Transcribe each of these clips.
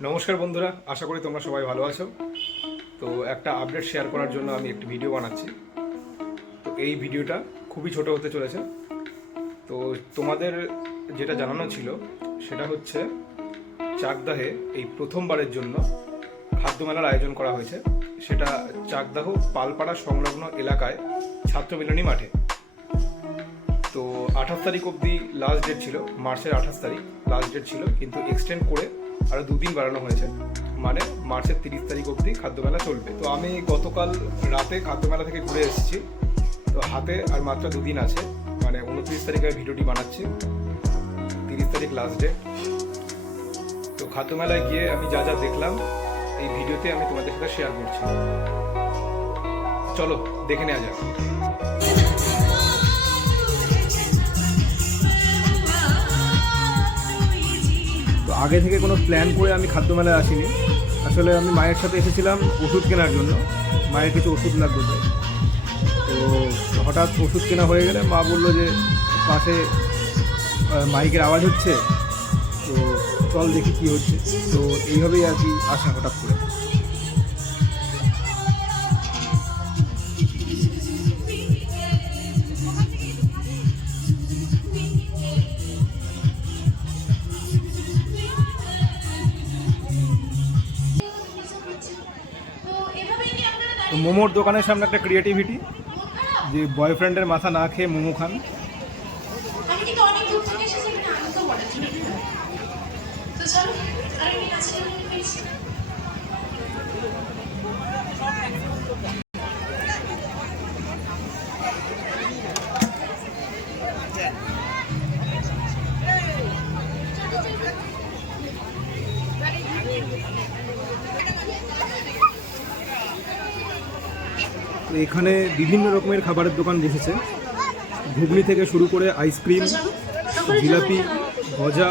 নমস্কার বন্ধুরা, আশা করি তোমরা সবাই ভালো আছো। তো একটা আপডেট শেয়ার করার জন্য আমি একটি ভিডিও বানাচ্ছি। তো এই ভিডিওটা খুবই ছোট হতে চলেছে। তো তোমাদের যেটা জানানো ছিল, সেটা হচ্ছে চাকদাহে এই প্রথমবারের জন্য খাদ্য মেলার আয়োজন করা হয়েছে। সেটা চাকদাহ পালপাড়া সংলগ্ন এলাকায় ছাত্র মিলনী মাঠে। তো আঠাশ তারিখ অবধি লাস্ট ডেট ছিল, মার্চের আঠাশ তারিখ লাস্ট ডেট ছিল, কিন্তু এক্সটেন্ড করে আরও দুদিন বাড়ানো হয়েছে। মানে মার্চের তিরিশ তারিখ অবধি খাদ্যমেলা চলবে। তো আমি গতকাল রাতে খাদ্যমেলা থেকে ঘুরে এসেছি। তো হাতে আর মাত্র দুদিন আছে। মানে উনত্রিশ তারিখে আমি ভিডিওটি বানাচ্ছি। তিরিশ তারিখ লাস্ট ডে তো খাদ্যমেলায় গিয়ে আমি যা যা দেখলাম, এই ভিডিওতে আমি তোমাদের সাথে শেয়ার করছি। চলো, দেখে নেওয়া যাক। আগে থেকে কোনো প্ল্যান করে আমি খাদ্যমেলায় আসিনি। আসলে আমি মায়ের সাথে এসেছিলাম ওষুধ কেনার জন্য। মায়ের কিছু ওষুধ লাগবে তাই। তো হঠাৎ ওষুধ কেনা হয়ে গেলে মা বলল যে, পাশে মাইকের আওয়াজ হচ্ছে। তো চল দেখি কী হচ্ছে। তো এইভাবেই আর কি আসা হঠাৎ করে। তো মোমোর দোকানের সামনে একটা ক্রিয়েটিভিটি? যে বয়ফ্রেন্ডের মাথা না খেয়ে মোমো খান আমি কিন্তু অনেক দূর থেকে এসেছি এখানে আনন্দ করার জন্য তো চলো আর আমি নাচতে নাচতে ফিরছি এখানে বিভিন্ন রকমের খাবারের দোকান বসেছে। ঘুগনি থেকে শুরু করে আইসক্রিম, জিলাপি ভজা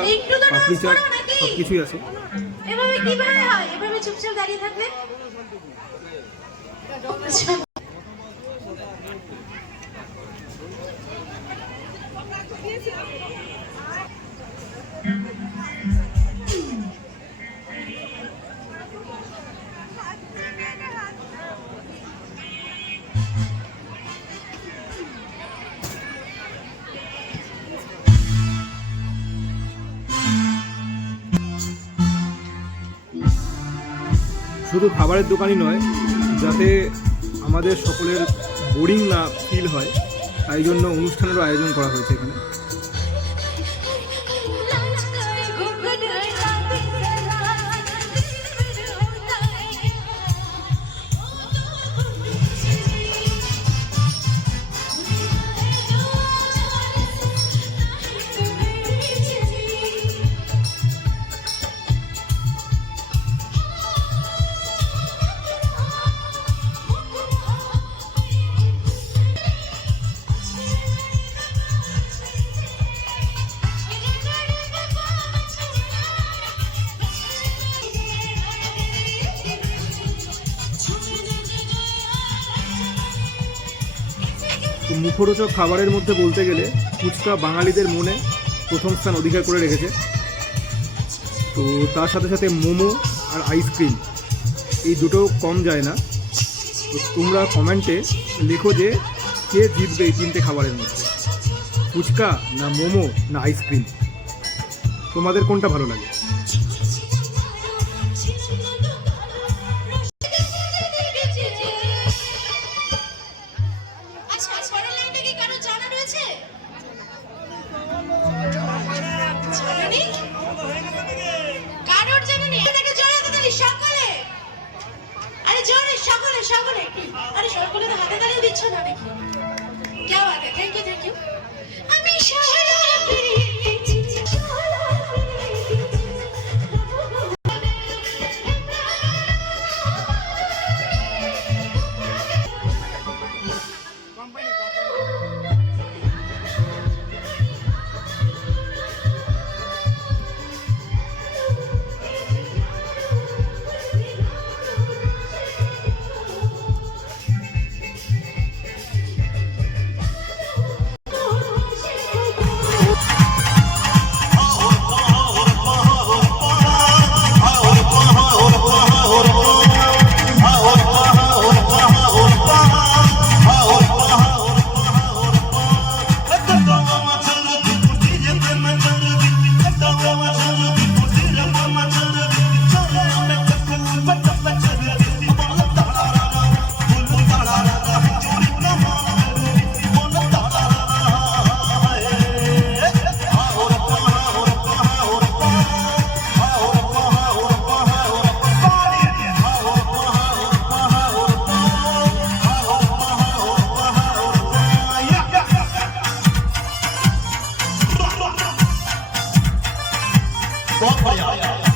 পাপড়ি চাট সব কিছুই আছে শুধু খাবারের দোকানই নয়, যাতে আমাদের সকলের বোরিং না ফিল হয়, তাই জন্য অনুষ্ঠানেরও আয়োজন করা হয়েছে এখানে। মুখরোচক খাবারের মধ্যে বলতে গেলে ফুচকা বাঙালিদের মনে প্রথম স্থান অধিকার করে রেখেছে। তো তার সাথে সাথে মোমো আর আইসক্রিম এই দুটো কম যায় না। তো তোমরা কমেন্টে লেখো যে কে জিতবে এই তিনটে খাবারের মধ্যে, ফুচকা না মোমো না আইসক্রিম তোমাদের কোনটা ভালো লাগে? अच्छा गाना किया क्या बात है thank you thank you Amisha 光头强